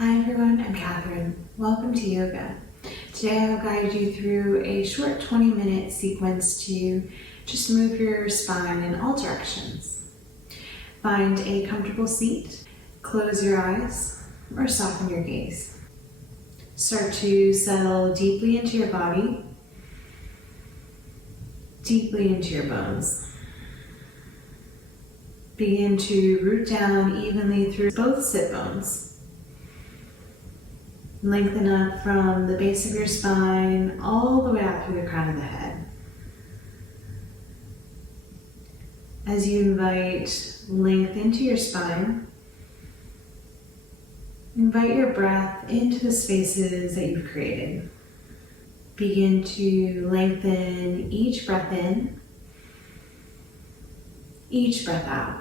Hi everyone, I'm Catherine. Welcome to yoga. Today I'll guide you through a short 20-minute sequence to just move your spine in all directions. Find a comfortable seat, close your eyes, or soften your gaze. Start to settle deeply into your body, deeply into your bones. Begin to root down evenly through both sit bones. Lengthen up from the base of your spine all the way out through the crown of the head. As you invite length into your spine, invite your breath into the spaces that you've created. Begin to lengthen each breath in, each breath out.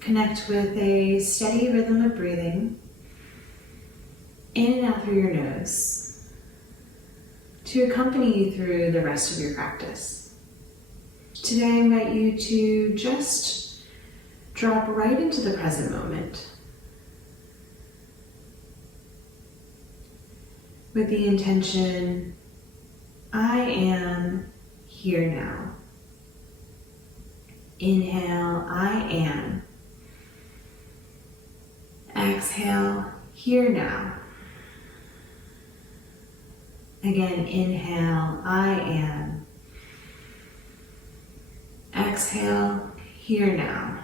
Connect with a steady rhythm of breathing in and out through your nose to accompany you through the rest of your practice. Today I invite you to just drop right into the present moment with the intention, I am here now. Inhale, I am. Exhale, here now. Again, inhale, I am. Exhale, here now.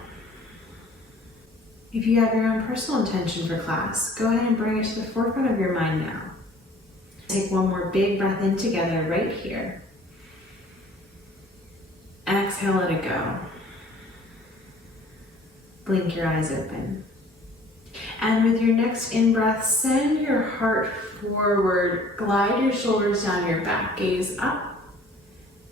If you have your own personal intention for class, go ahead and bring it to the forefront of your mind now. Take one more big breath in together right here. Exhale, let it go. Blink your eyes open. And with your next in-breath, send your heart forward. Glide your shoulders down your back, gaze up.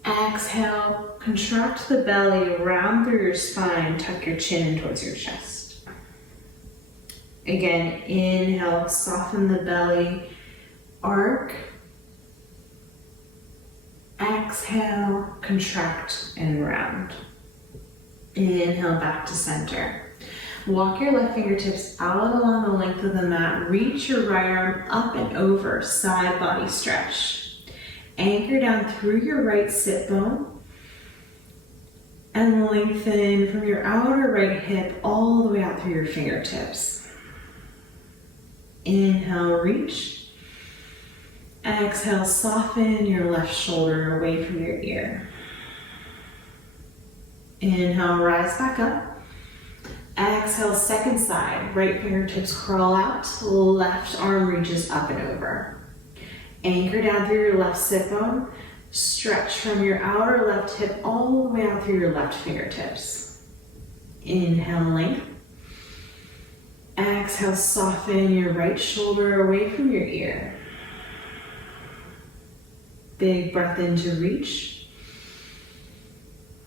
Exhale, contract the belly, round through your spine, tuck your chin in towards your chest. Again, inhale, soften the belly, arc. Exhale, contract and round. Inhale, back to center. Walk your left fingertips out along the length of the mat. Reach your right arm up and over, side body stretch. Anchor down through your right sit bone and lengthen from your outer right hip all the way out through your fingertips. Inhale, reach. Exhale, soften your left shoulder away from your ear. Inhale, rise back up. Exhale, second side. Right fingertips crawl out, left arm reaches up and over. Anchor down through your left sit bone. Stretch from your outer left hip all the way out through your left fingertips. Inhale, length. Exhale, soften your right shoulder away from your ear. Big breath in to reach.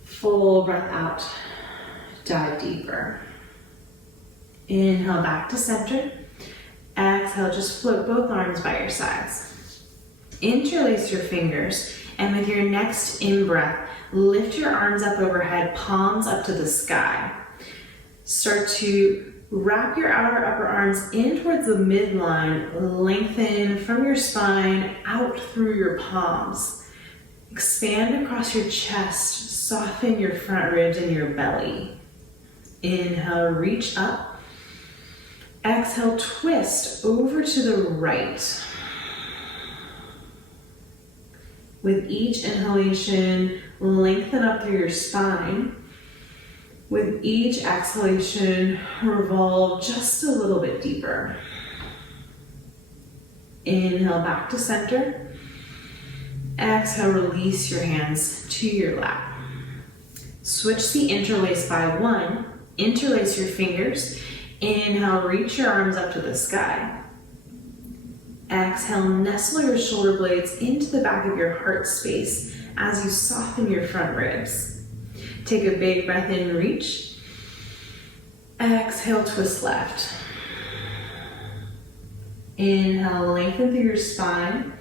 Full breath out. Dive deeper. Inhale, back to center. Exhale, just float both arms by your sides. Interlace your fingers, and with your next in-breath, lift your arms up overhead, palms up to the sky. Start to wrap your outer upper arms in towards the midline, lengthen from your spine out through your palms. Expand across your chest, soften your front ribs and your belly. Inhale, reach up. Exhale, twist over to the right. With each inhalation, lengthen up through your spine. With each exhalation, revolve just a little bit deeper. Inhale, back to center. Exhale, release your hands to your lap. Switch the interlace by one. Interlace your fingers. Inhale, reach your arms up to the sky. Exhale, nestle your shoulder blades into the back of your heart space as you soften your front ribs. Take a big breath in, reach. Exhale, twist left. Inhale, lengthen through your spine.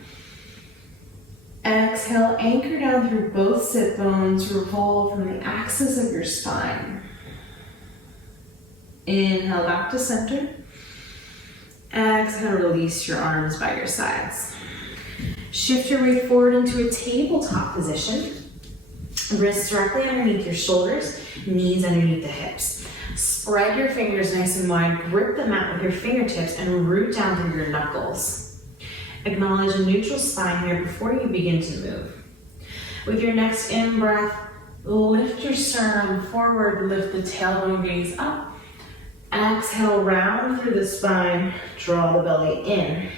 Exhale, anchor down through both sit bones, revolve from the axis of your spine. Inhale back to center. Exhale, release your arms by your sides. Shift your weight forward into a tabletop position. Wrists directly underneath your shoulders, knees underneath the hips. Spread your fingers nice and wide, grip the mat with your fingertips, and root down through your knuckles. Acknowledge a neutral spine here before you begin to move. With your next in-breath, lift your sternum forward, lift the tailbone, gaze up. Exhale, round through the spine, draw the belly in.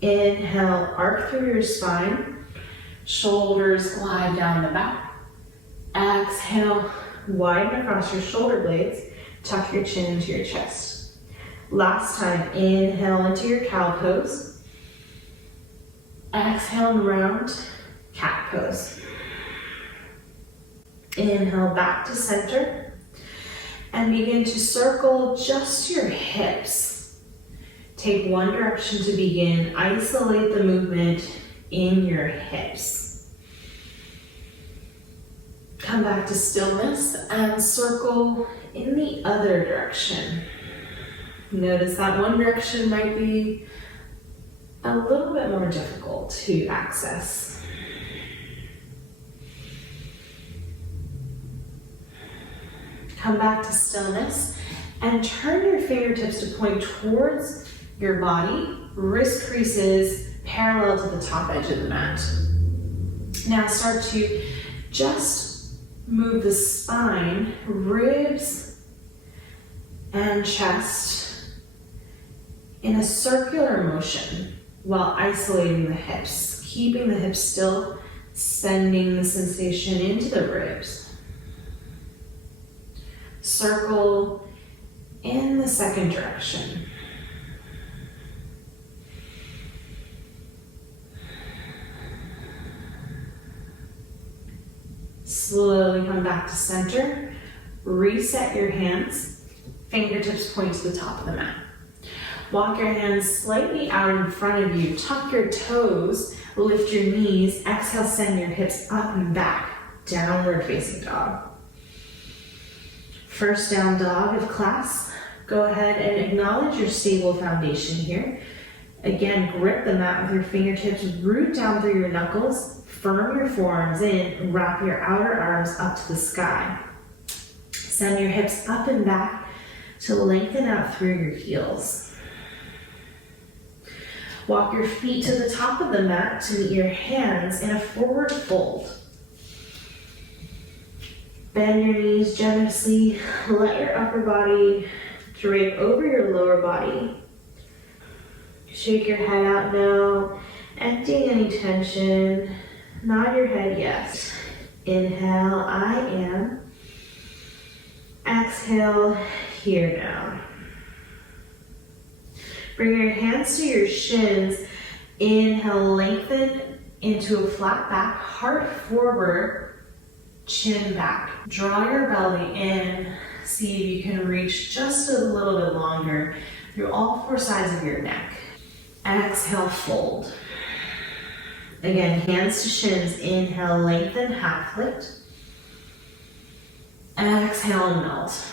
Inhale, arc through your spine. Shoulders glide down the back. Exhale, widen across your shoulder blades. Tuck your chin into your chest. Last time, inhale into your cow pose. Exhale and round, cat pose. Inhale back to center. And begin to circle just your hips. Take one direction to begin. Isolate the movement in your hips. Come back to stillness and circle in the other direction. Notice that one direction might be a little bit more difficult to access. Come back to stillness and turn your fingertips to point towards your body, wrist creases parallel to the top edge of the mat. Now start to just move the spine, ribs, and chest in a circular motion while isolating the hips, keeping the hips still, sending the sensation into the ribs. Circle in the second direction. Slowly come back to center. Reset your hands. Fingertips point to the top of the mat. Walk your hands slightly out in front of you. Tuck your toes. Lift your knees. Exhale, send your hips up and back. Downward facing dog. First down dog of class. Go ahead and acknowledge your stable foundation here. Again, grip the mat with your fingertips. Root down through your knuckles. Firm your forearms in, wrap your outer arms up to the sky. Send your hips up and back to lengthen out through your heels. Walk your feet to the top of the mat to meet your hands in a forward fold. Bend your knees generously. Let your upper body drape over your lower body. Shake your head out, no. Emptying any tension. Nod your head, yes. Inhale, I am. Exhale, here now. Bring your hands to your shins. Inhale, lengthen into a flat back, heart forward, chin back. Draw your belly in. See if you can reach just a little bit longer through all four sides of your neck. Exhale, fold. Again, hands to shins. Inhale, lengthen, half lift. Exhale, melt.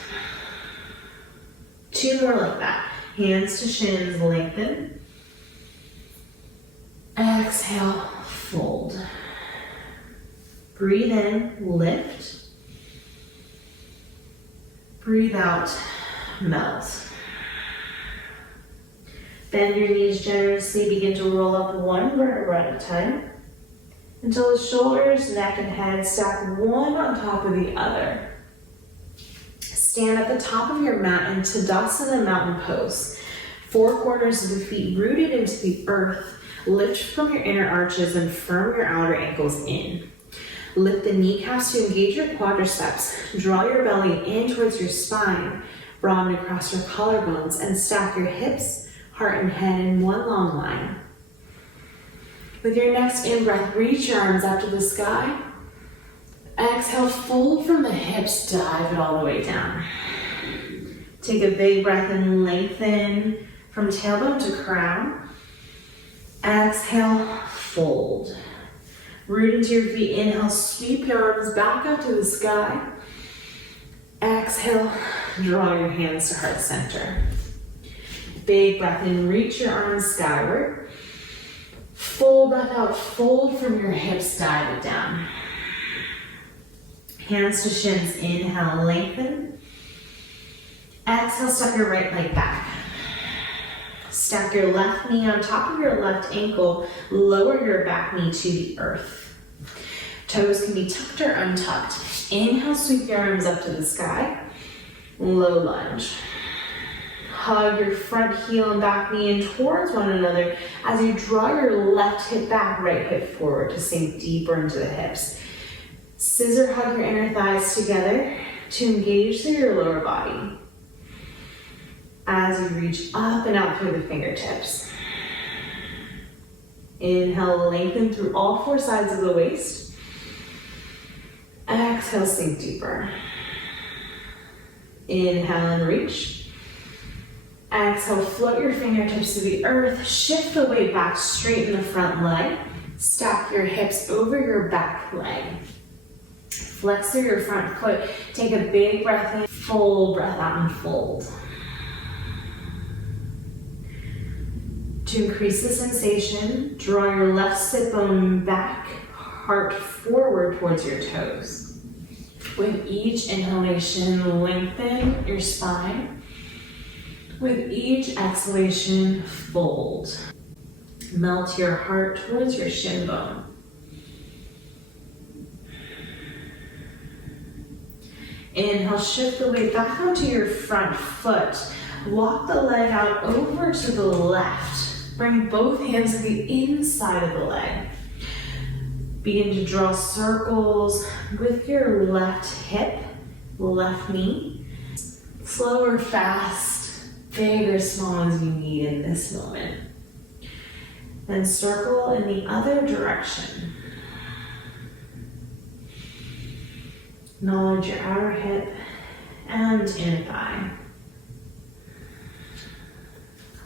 Two more like that. Hands to shins, lengthen. Exhale, fold. Breathe in, lift. Breathe out, melt. Bend your knees generously. Begin to roll up one vertebra at a time until the shoulders, neck, and head stack one on top of the other. Stand at the top of your mat in Tadasana Mountain Pose. Four corners of the feet rooted into the earth. Lift from your inner arches and firm your outer ankles in. Lift the kneecaps to engage your quadriceps. Draw your belly in towards your spine. Broaden across your collarbones and stack your hips, heart, and head in one long line. With your next in-breath, reach your arms up to the sky. Exhale, fold from the hips, dive it all the way down. Take a big breath and lengthen from tailbone to crown. Exhale, fold. Root into your feet. Inhale, sweep your arms back up to the sky. Exhale, draw your hands to heart center. Big breath in, reach your arms skyward. Full breath out, fold from your hips, dive it down. Hands to shins, inhale, lengthen. Exhale, step your right leg back. Stack your left knee on top of your left ankle, lower your back knee to the earth. Toes can be tucked or untucked. Inhale, sweep your arms up to the sky. Low lunge. Hug your front heel and back knee in towards one another as you draw your left hip back, right hip forward to sink deeper into the hips. Scissor hug your inner thighs together to engage through your lower body as you reach up and out through the fingertips. Inhale, lengthen through all four sides of the waist. Exhale, sink deeper. Inhale and reach. Exhale, float your fingertips to the earth. Shift the weight back, straighten the front leg. Stack your hips over your back leg. Flex through your front foot. Take a big breath in, full breath out and fold. To increase the sensation, draw your left sit bone back, heart forward towards your toes. With each inhalation, lengthen your spine. With each exhalation, fold. Melt your heart towards your shin bone. Inhale, shift the weight back onto your front foot. Walk the leg out over to the left. Bring both hands to the inside of the leg. Begin to draw circles with your left hip, left knee. Slow or fast, big or small as you need in this moment. Then circle in the other direction. Acknowledge your outer hip and inner thigh.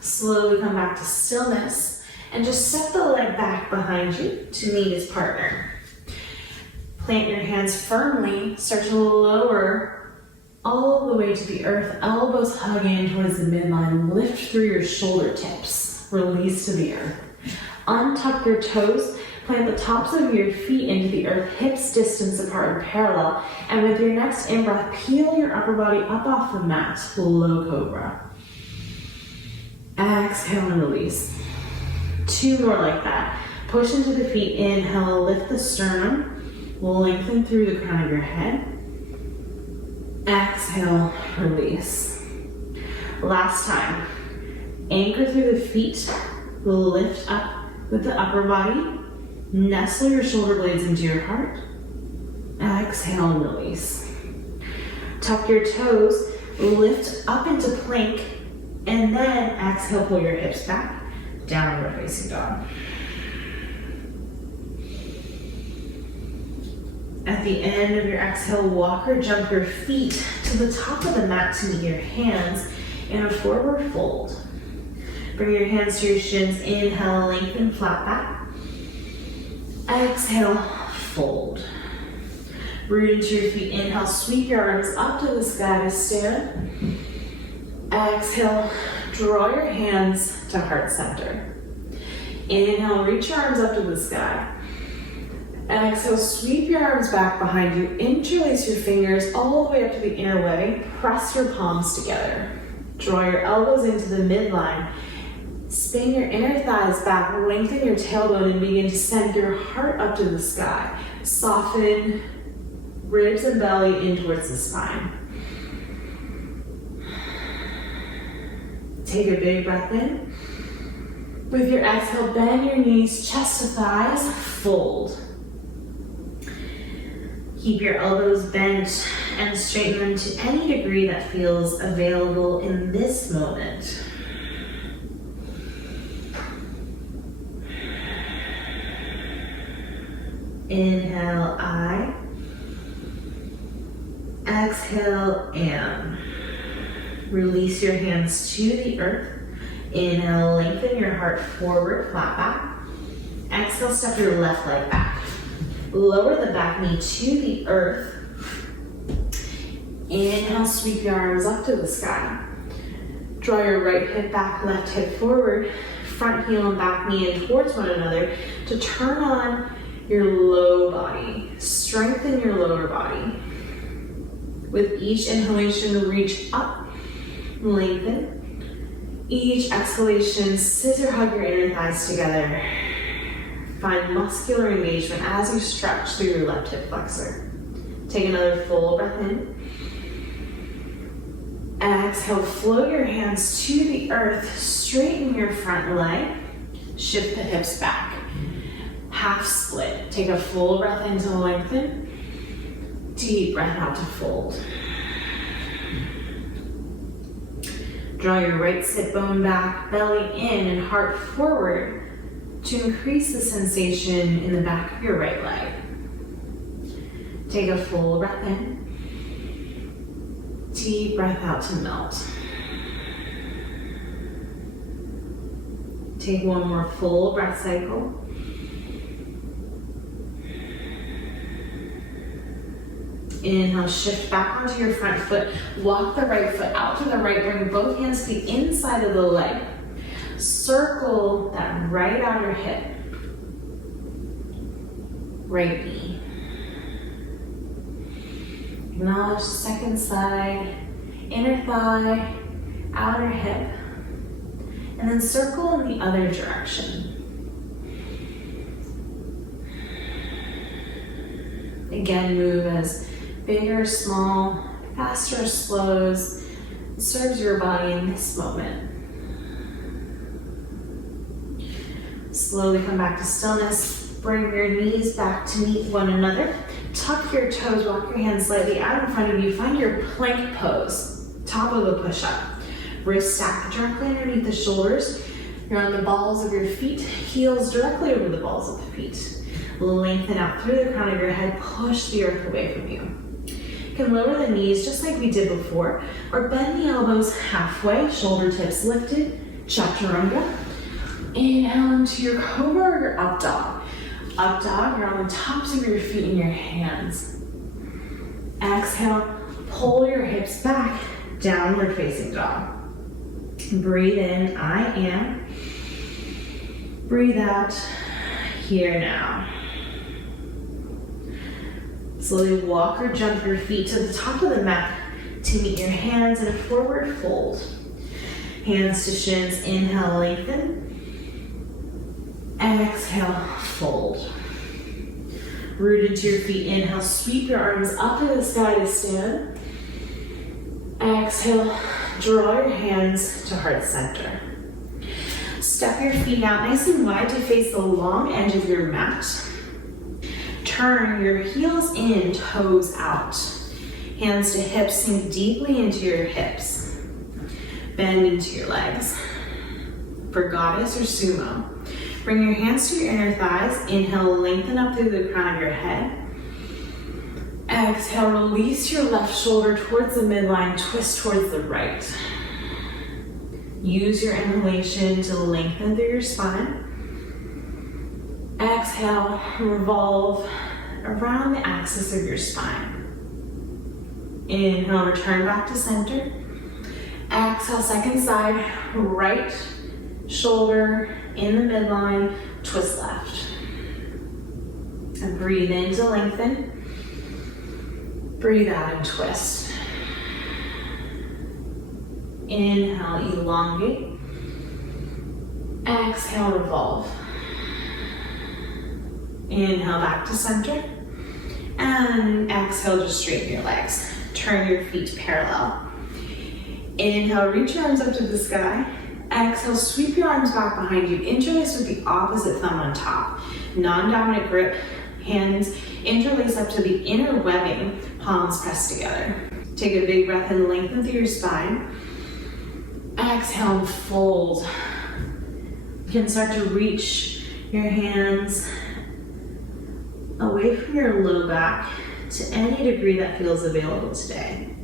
Slowly come back to stillness and just step the leg back behind you to meet his partner. Plant your hands firmly, start to lower all the way to the earth, elbows hug in towards the midline, lift through your shoulder tips, release to the earth. Untuck your toes, plant the tops of your feet into the earth, hips distance apart and parallel, and with your next in-breath, peel your upper body up off the mat, low cobra. Exhale and release. 2 more like that. Push into the feet, inhale, lift the sternum, lengthen through the crown of your head. Exhale, release. Last time. Anchor through the feet, lift up with the upper body, nestle your shoulder blades into your heart. Exhale and release. Tuck your toes, lift up into plank, and then exhale, pull your hips back, downward facing dog. At the end of your exhale, walk or jump your feet to the top of the mat to meet your hands in a forward fold. Bring your hands to your shins, inhale, lengthen, flat back. Exhale, fold. Root into your feet, inhale, sweep your arms up to the sky to stand. Exhale, draw your hands to heart center. Inhale, reach your arms up to the sky. Exhale, sweep your arms back behind you, interlace your fingers all the way up to the inner webbing, press your palms together. Draw your elbows into the midline, spin your inner thighs back, lengthen your tailbone and begin to send your heart up to the sky. Soften ribs and belly in towards the spine. Take a big breath in. With your exhale, bend your knees, chest to thighs, fold. Keep your elbows bent and straighten them to any degree that feels available in this moment. Inhale, I. Exhale, am. Release your hands to the earth. Inhale, lengthen your heart forward, flat back. Exhale, step your left leg back. Lower the back knee to the earth. Inhale, sweep your arms up to the sky. Draw your right hip back, left hip forward, front heel and back knee in towards one another to turn on your low body. Strengthen your lower body. With each inhalation, reach up, lengthen. Each exhalation, scissor hug your inner thighs together. Find muscular engagement as you stretch through your left hip flexor. Take another full breath in. Exhale, float your hands to the earth, straighten your front leg, shift the hips back. Half split. Take a full breath in to lengthen. Deep breath out to fold. Draw your right sit bone back, belly in, and heart forward to increase the sensation in the back of your right leg. Take a full breath in. Deep breath out to melt. Take one more full breath cycle. Inhale, shift back onto your front foot. Walk the right foot out to the right. Bring both hands to the inside of the leg. Circle that right outer hip. Right knee. Acknowledge the second side, inner thigh, outer hip, and then circle in the other direction. Again, move as big or small, fast or slow as serves your body in this moment. Slowly come back to stillness. Bring your knees back to meet one another. Tuck your toes, walk your hands slightly out in front of you. Find your plank pose, top of a push-up. Wrists stacked directly underneath the shoulders. You're on the balls of your feet, heels directly over the balls of the feet. Lengthen out through the crown of your head, push the earth away from you. You can lower the knees just like we did before, or bend the elbows halfway, shoulder tips lifted, chaturanga. Inhale into your cobra or your up dog. Up dog, you're on the tops of your feet and your hands. Exhale, pull your hips back, downward facing dog. Breathe in, I am. Breathe out, here now. Slowly walk or jump your feet to the top of the mat to meet your hands in a forward fold. Hands to shins, inhale, lengthen. Exhale, fold. Root into your feet, inhale, sweep your arms up to the sky to stand. Exhale, draw your hands to heart center. Step your feet out nice and wide to face the long edge of your mat. Turn your heels in, toes out. Hands to hips, sink deeply into your hips. Bend into your legs. For goddess or sumo, bring your hands to your inner thighs. Inhale, lengthen up through the crown of your head. Exhale, release your left shoulder towards the midline, twist towards the right. Use your inhalation to lengthen through your spine. Exhale, revolve around the axis of your spine. Inhale, return back to center. Exhale, second side, right shoulder in the midline, twist left. And breathe in to lengthen. Breathe out and twist. Inhale, elongate. Exhale, revolve. Inhale, back to center. And exhale, just straighten your legs. Turn your feet parallel. Inhale, reach your arms up to the sky. Exhale, sweep your arms back behind you. Interlace with the opposite thumb on top. Non-dominant grip, hands interlace up to the inner webbing, palms pressed together. Take a big breath in, lengthen through your spine. Exhale and fold. You can start to reach your hands away from your low back to any degree that feels available today.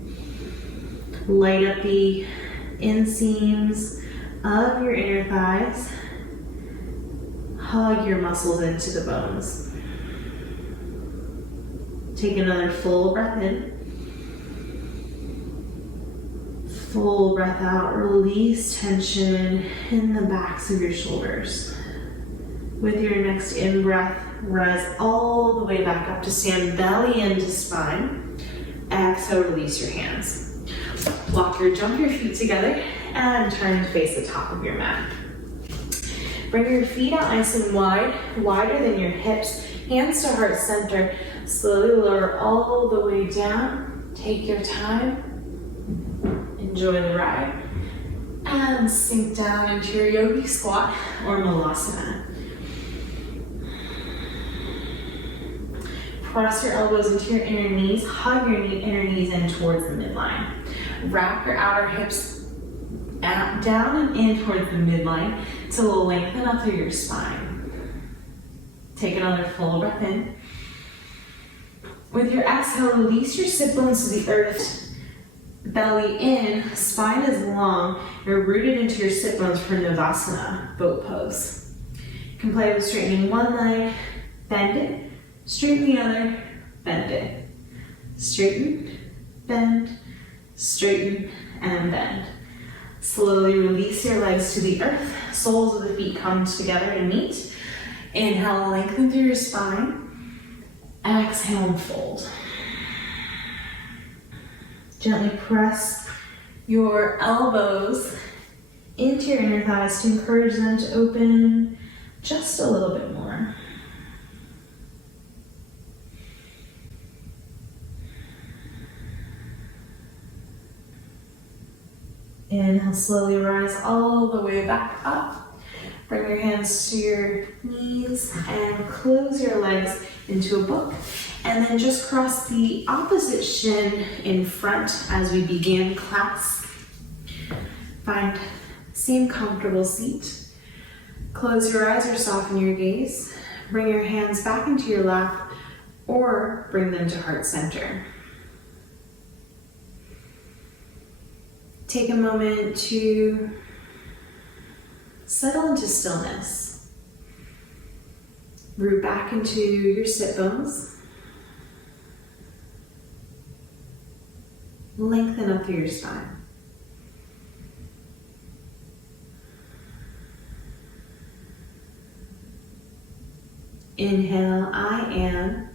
Light up the inseams of your inner thighs. Hug your muscles into the bones. Take another full breath in. Full breath out, release tension in the backs of your shoulders. With your next in-breath, rise all the way back up to stand, belly into spine. Exhale, release your hands. Walk or jump your feet together and turn to face the top of your mat. Bring your feet out nice and wide, wider than your hips, hands to heart center. Slowly lower all the way down. Take your time. Enjoy the ride. And sink down into your yogi squat or malasana. Cross your elbows into your inner knees. Hug your inner knees in towards the midline. Wrap your outer hips down and in towards the midline to lengthen up through your spine. Take another full breath in. With your exhale, release your sit bones to the earth. Belly in, spine is long. You're rooted into your sit bones for Navasana, boat pose. You can play with straightening one leg, bend it, straighten the other, bend it. Straighten, bend, straighten, and bend. Slowly release your legs to the earth. Soles of the feet come together and meet. Inhale, lengthen through your spine. Exhale and fold. Gently press your elbows into your inner thighs to encourage them to open just a little bit more. Inhale, slowly rise all the way back up. Bring your hands to your knees and close your legs into a book. And then just cross the opposite shin in front as we begin class. Find same comfortable seat. Close your eyes or soften your gaze. Bring your hands back into your lap or bring them to heart center. Take a moment to settle into stillness. Root back into your sit bones. Lengthen up through your spine. Inhale, I am.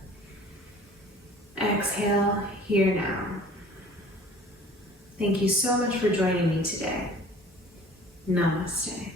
Exhale, here now. Thank you so much for joining me today. Namaste.